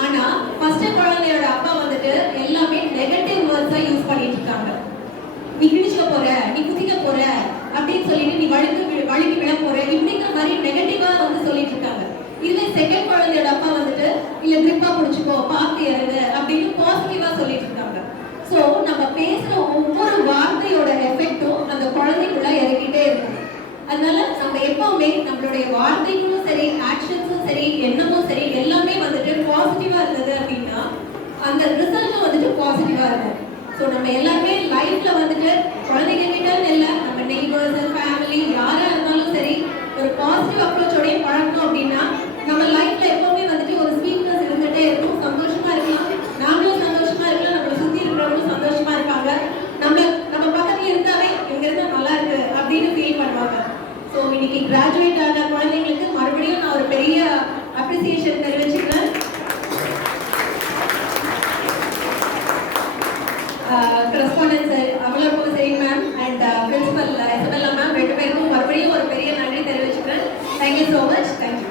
ஆனா ஃபர்ஸ்ட் குழந்தையோட அப்பா வந்துட்டு எல்லாமே நெகட்டிவ் வேர்ட்ஸா யூஸ் பண்ணிட்டு இருக்காங்க. நீ கிழிச்சுக்க போற, நீ குதிக்க போற அப்படின்னு சொல்லிட்டு, நீ வழுக்கி விழ போற, இப்படிங்கிற மாதிரி நெகட்டிவா வந்து சொல்லிட்டு இருக்காங்க. இதுவே செகண்ட் குழந்தையோட அப்பா வந்துட்டு, இல்ல கிரிப்பா புடிச்சுக்கோ, பார்த்து இறங்கு அப்படின்னு பாசிட்டிவா சொல்லிட்டு இருக்காங்க. ஸோ நம்ம பேசுற ஒவ்வொரு வார்த்தையோட எஃபெக்டும் அந்த குழந்தைக்குள்ள இறங்கிட்டே இருக்கும். அதனால நம்ம எப்பவுமே நம்மளுடைய வார்த்தைகளும் சரி, ஆக்ஷன்ஸும் சரி, எண்ணமும் சரி, எல்லாமே வந்துட்டு பாசிட்டிவா இருந்தது அப்படின்னா அந்த ரிசல்ட்டும் வந்துட்டு பாசிட்டிவா இருக்கும். ஸோ நம்ம எல்லாருமே லைஃப்ல வந்துட்டு குழந்தைங்க கிட்டன்னு இல்லை, நம்ம நெய்பர்ஸ், ஃபேமிலி யாரா இருந்தாலும் சரி, ஒரு பாசிட்டிவ் அப்ரோச்சோடய பழகணும் அப்படின்னா நம்ம லைஃப்ல எப்பவுமே வந்துட்டு ஒரு ஸ்வீட்னஸ் இருந்துட்டே இருக்கும். சந்தோஷமா இருக்கலாம், நாமளும் சந்தோஷமா இருக்கலாம், நம்மளை சுத்தி இருக்கிறவங்களும் சந்தோஷமா இருப்பாங்க. நம்ம பக்கத்துல இருந்தாவே இங்க இருந்தா நல்லா இருக்கு அப்படின்னு ஃபீல் பண்ணுவாங்க. ஸோ இன்னைக்கு கிராஜுவேட் ஆன குழந்தைங்களுக்கு மறுபடியும் நான் ஒரு பெரிய அப்ரிசியேஷன் தெரிவிச்சுக்கிறேன். கரஸ்பாண்டன்ட் சார் அவ்வளோ சரி ma'am and principal Isabella ma'am, ரெண்டு பேருக்கும் மறுபடியும் ஒரு பெரிய நன்றி தெரிவிச்சுக்கிறேன். Thank you so much. தேங்க்யூ.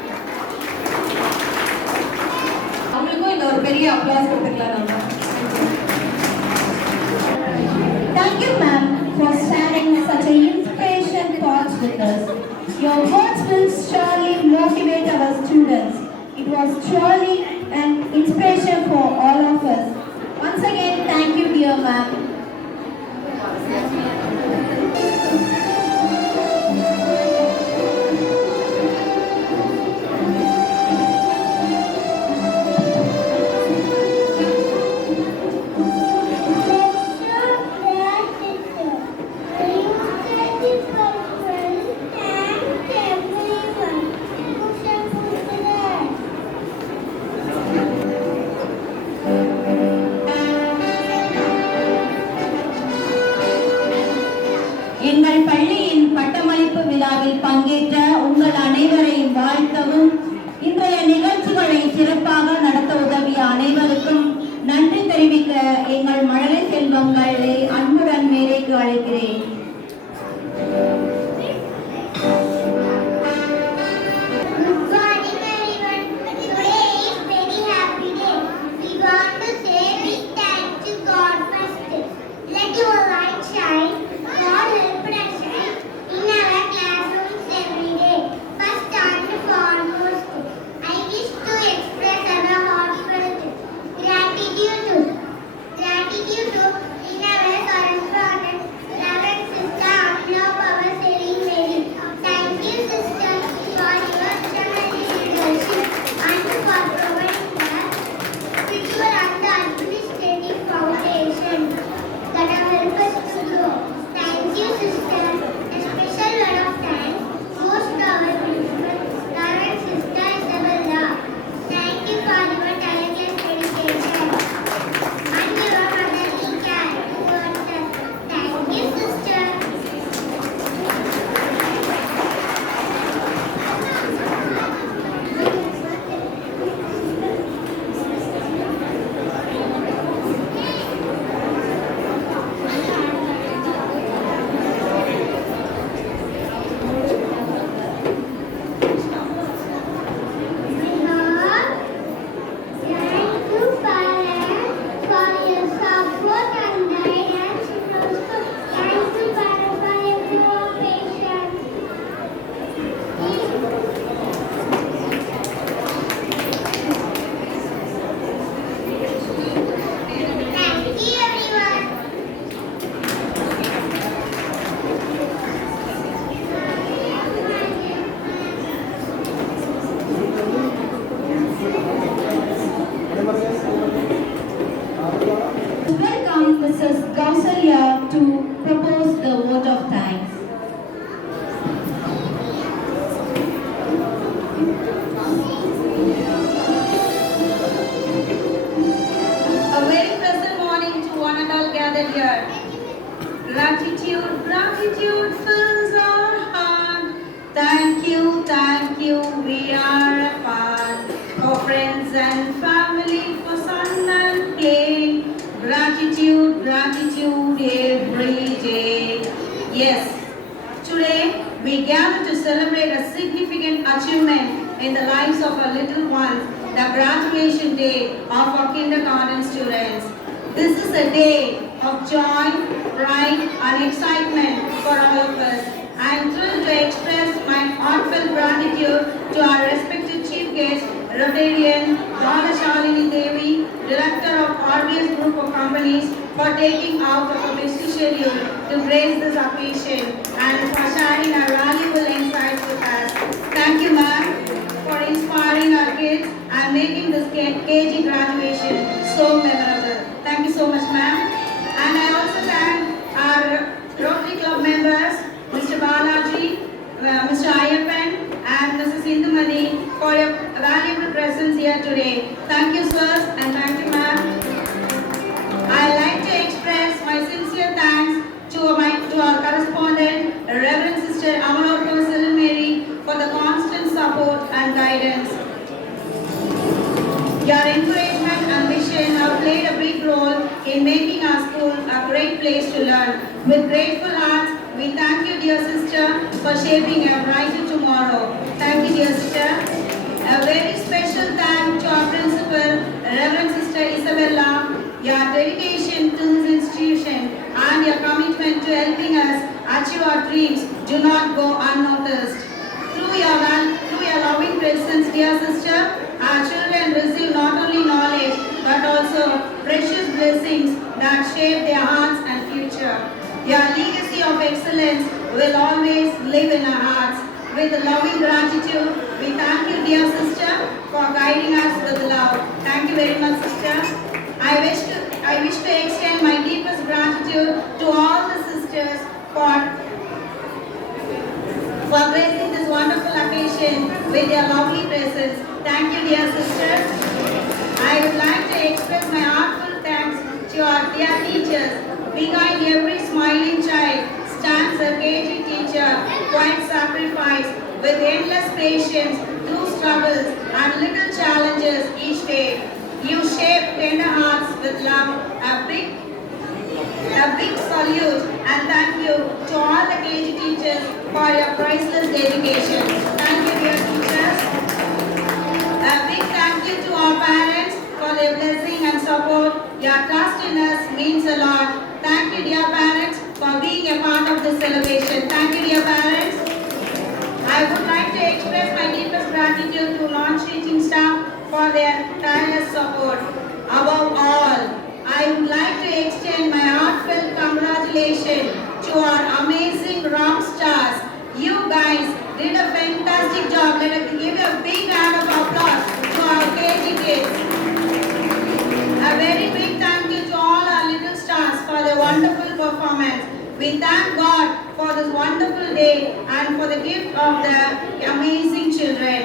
அவங்களுக்கும் இந்த ஒரு பெரிய அப்ளாஸ் கொடுத்துக்கலாம் நம்ம. Thank you, ma'am, for sharing such an inspiration thoughts with us. Your words will surely motivate our students. It was truly an inspiration for all of us. Once again, thank you, dear ma'am. thank you. We are a part of friends and family for sun and play. Gratitude, gratitude every day. Yes, today we gather to celebrate a significant achievement in the lives of our little ones, the graduation day of our kindergarten students. This is a day of joy, pride and excitement for all of us. I am thrilled to express my heartfelt gratitude to our respected chief guest, Rotarian Donna Shalini Devi, Director of RBS Group of Companies, for taking out of a busy schedule to grace this occasion and for sharing our valuable insights with us. Thank you, ma'am, for inspiring our kids and making this KG graduation so memorable. Thank you so much, ma'am. And I also thank our Rotary Club members, Mr. Balaji, Mr. Ayappan and Mrs. Indumani for your valuable presence here today. Thank you, sirs, and thank you, ma'am. I'd like to express my sincere thanks to our correspondent, Reverend Sister Amalorko Silmeri, for the constant support and guidance. Your encouragement and vision have played a big role in making our school a great place to learn. With grateful hearts, we thank you, dear sister, for shaping a brighter tomorrow. Thank you, dear sister. A very special thanks to our principal, Reverend Sister Isabella. Your dedication to this institution and your commitment to helping us achieve our dreams do not go unnoticed. Through your loving presence, dear sister, our children receive not only knowledge but also precious blessings that shape their hearts and future. Your legacy of excellence will always live in our hearts. With loving gratitude, we thank you, dear sister, for guiding us with love. Thank you very much, sister. I wish to extend my deepest gratitude to all the sisters for gracing this wonderful occasion with their lovely presence. Thank you, dear sisters. I would like to express my heartfelt thanks to our dear teachers. Behind every smiling child stands a KG teacher, quite sacrifice, with endless patience through struggles and little challenges each day. You shape tender hearts with love. A big salute and thank you to all the KG teachers for your priceless dedication. Thank you, dear teachers. A big thank you to our parents for their blessing and support. Your trust in us means a lot. Thank you, dear parents, for being a part of this celebration. Thank you, dear parents. I would like to express my deepest gratitude to non-teaching staff for their tireless support. Above all, I would like to extend my heartfelt congratulations to our amazing rock stars. You guys did a fantastic job. Let us give a big round of applause to our KG kids. A very big thank you to all our little stars for their wonderful performance. We thank God for this wonderful day and for the gift of the amazing children.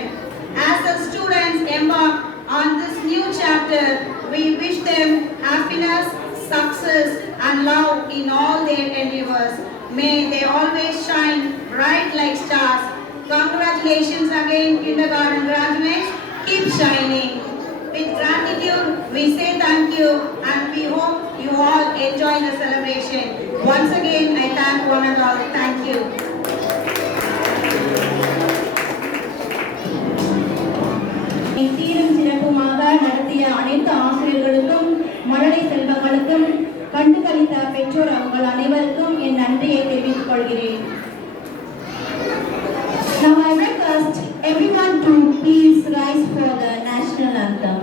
As the students embark on this new chapter, we wish them happiness, success and love in all their endeavors. May they always shine bright like stars. Congratulations again, kindergarten graduates. Keep shining. With gratitude, we say thank you and we hope you all enjoy the celebration. Once again, I thank one and all. Thank you. சீரும் சிறப்புமாக நடத்திய அனைத்து ஆசிரியர்களுக்கும் மழலை செல்வங்களுக்கும் கண்டுகளித்த பெற்றோர் அவர்கள் அனைவருக்கும் என் நன்றியை தெரிவித்துக் கொள்கிறேன். Now I request everyone to please rise for the national anthem.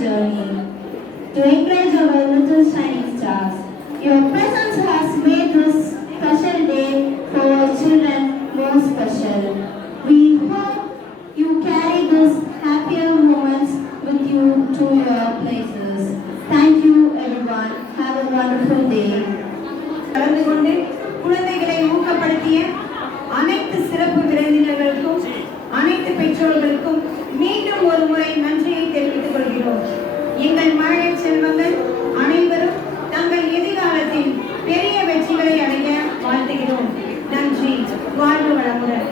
journey. To encourage our little shining stars, your presence has made this special day for our children more special. We hope you carry these happier moments with you to your places. Thank you everyone. Have a wonderful day. கலந்து கொண்டு குழந்தைகளை ஊக்கப்படுத்திய அனைத்து சிறப்பு விருந்தினர்களுக்கும் அனைத்து பெற்றோர்களுக்கும் மீண்டும் ஒரு முறை நன்றியை தெரிவித்துக் கொள்கிறோம். எங்கள் மழலை செல்வங்கள் அனைவரும் தங்கள் எதிர்காலத்தில் பெரிய வெற்றிகளை அடைய வாழ்த்துகிறோம். நன்றி. வாழ்க வளமுடன்.